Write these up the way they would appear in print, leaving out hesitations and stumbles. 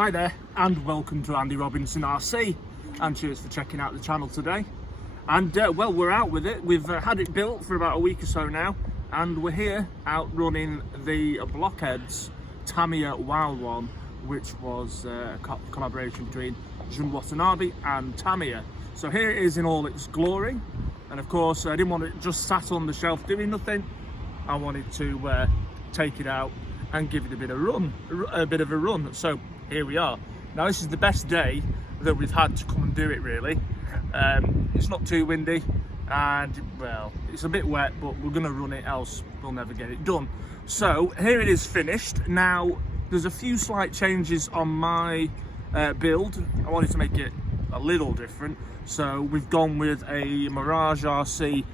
Hi there and welcome to Andy Robinson RC, and cheers for checking out the channel today. And well, we're out with it. We've had it built for about a week or so now, and we're here out running the Blockhead's Tamiya Wild One, which was a collaboration between One.Tamiyas and Tamiya. So here it is in all its glory, and of course I didn't want it just sat on the shelf doing nothing. I wanted to take it out and give it a bit of a run. So here we are. Now this is the best day that we've had to come and do it, really. It's not too windy and, well, it's a bit wet, but we're gonna run it, else we'll never get it done. So here it is finished. Now there's a few slight changes on my build. I wanted to make it a little different, so we've gone with a Mirage RC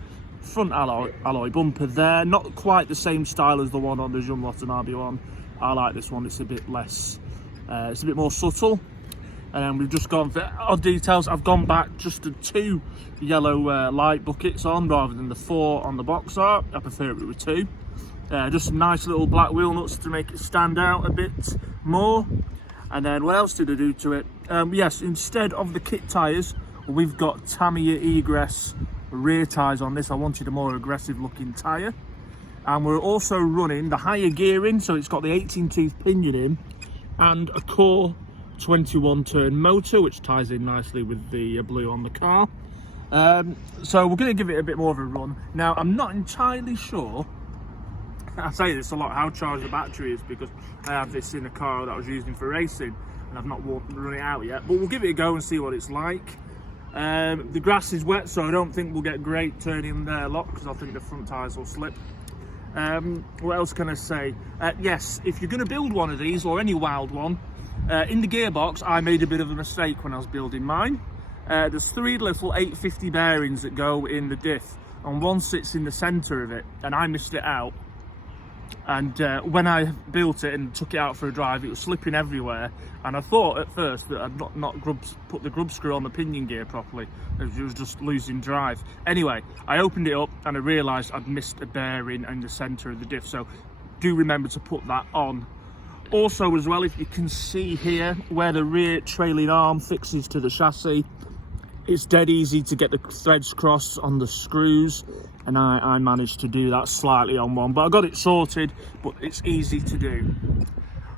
front alloy bumper there. Not quite the same style as the one on the One.Tamiyas one. I like this one. It's a bit less, it's a bit more subtle. And we've just gone for odd details. I've gone back just to 2 yellow light buckets on rather than the 4 on the box art. I prefer it with 2. Just some nice little black wheel nuts to make it stand out a bit more. And then what else did I do to it? Yes, instead of the kit tyres, we've got Tamiya egress rear tyres on this. I wanted a more aggressive looking tyre. And we're also running the higher gearing, so it's got the 18-tooth pinion in and a core 21 turn motor, which ties in nicely with the blue on the car. So we're going to give it a bit more of a run. Now I'm not entirely sure, I say this a lot, how charged the battery is, because I have this in a car that I was using for racing and I've not run it out yet, but we'll give it a go and see what it's like. The grass is wet, so I don't think we'll get great turning lock, because I think the front tyres will slip. What else can I say? Yes, if you're going to build one of these, or any Wild One, in the gearbox I made a bit of a mistake when I was building mine. There's 3 little 850 bearings that go in the diff, and one sits in the centre of it, and I missed it out. And when I built it and took it out for a drive, it was slipping everywhere, and I thought at first that I'd not put the grub screw on the pinion gear properly. It was just losing drive. Anyway, I opened it up and I realised I'd missed a bearing in the centre of the diff, so do remember to put that on. Also as well, if you can see here where the rear trailing arm fixes to the chassis, it's dead easy to get the threads crossed on the screws, and I managed to do that slightly on one, but I got it sorted, but it's easy to do.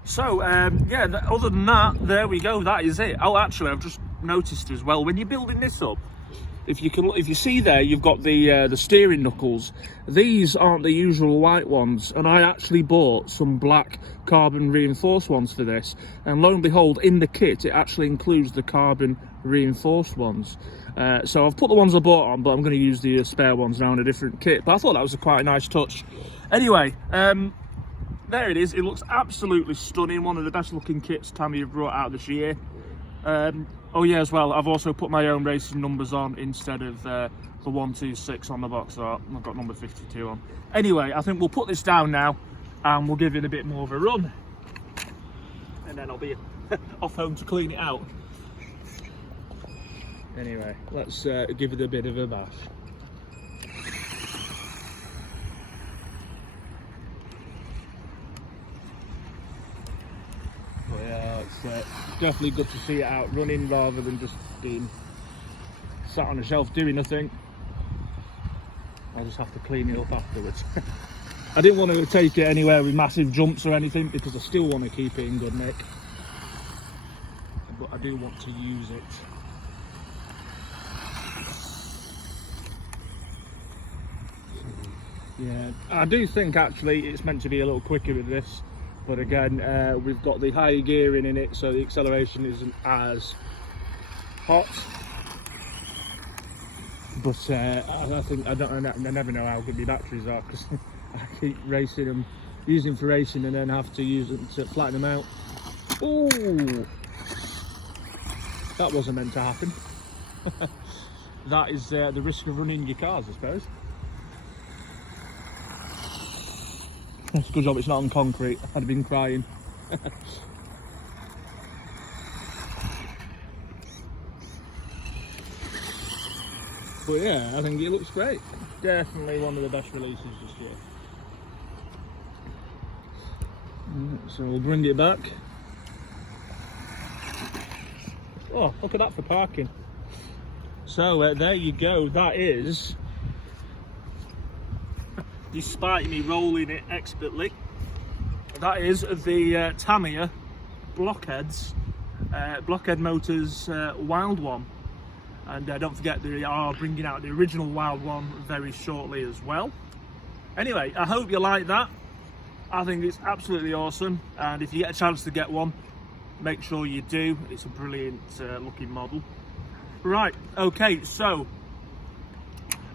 So yeah, other than that, there we go, that is it. Oh, actually I've just noticed as well, when you're building this up, if you see there, you've got the steering knuckles. These aren't the usual white ones, and I actually bought some black carbon reinforced ones for this, and lo and behold, in the kit it actually includes the carbon reinforced ones. So I've put the ones I bought on, but I'm going to use the spare ones now in a different kit, but I thought that was quite a nice touch. Anyway, there it is. It looks absolutely stunning. One of the best looking kits Tamiya have brought out this year. Oh yeah, as well, I've also put my own racing numbers on instead of the 126 on the box art. I've got number 52 on. Anyway, I think we'll put this down now and we'll give it a bit more of a run, and then I'll be off home to clean it out. Anyway, let's give it a bit of a bash. Yeah, it's definitely good to see it out running rather than just being sat on a shelf doing nothing. I'll just have to clean it up afterwards. I didn't want to take it anywhere with massive jumps or anything, because I still want to keep it in good nick, but I do want to use it. Yeah, I do think actually it's meant to be a little quicker with this. But again, we've got the higher gearing in it, so the acceleration isn't as hot. But I think I never know how good my batteries are, because I keep racing them, using for racing, and then have to use them to flatten them out. Ooh, that wasn't meant to happen. That is the risk of running your cars, I suppose. It's a good job it's not on concrete. I'd have been crying. But yeah, I think it looks great. Definitely one of the best releases this year. So we'll bring it back. Oh, look at that for parking. So there you go, that is, despite me rolling it expertly, that is the Tamiya Blockhead Motors Wild One. And don't forget, they are bringing out the original Wild One very shortly as well. Anyway, I hope you like that. I think it's absolutely awesome, and if you get a chance to get one, make sure you do. It's a brilliant looking model. Right, okay, so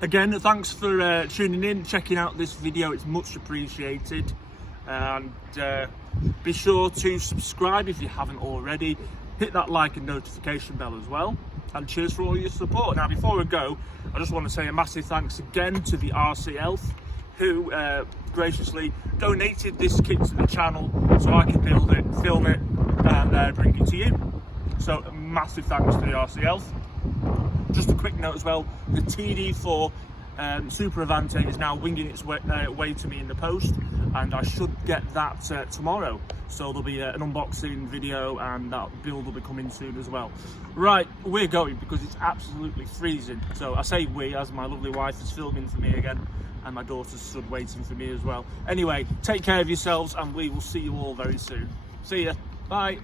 again, thanks for tuning in, checking out this video. It's much appreciated, and be sure to subscribe if you haven't already. Hit that like and notification bell as well, and cheers for all your support. Now, before I go, I just want to say a massive thanks again to the RC Elf, who graciously donated this kit to the channel so I can build it, film it, and bring it to you. So a massive thanks to the RC Elf. Just a quick note as well, the TD4 Super Avante is now winging its way to me in the post, and I should get that tomorrow. So there'll be an unboxing video, and that build will be coming soon as well. Right, we're going because it's absolutely freezing. So I say we, as my lovely wife is filming for me again, and my daughter's stood waiting for me as well. Anyway, take care of yourselves, and we will see you all very soon. See ya. Bye.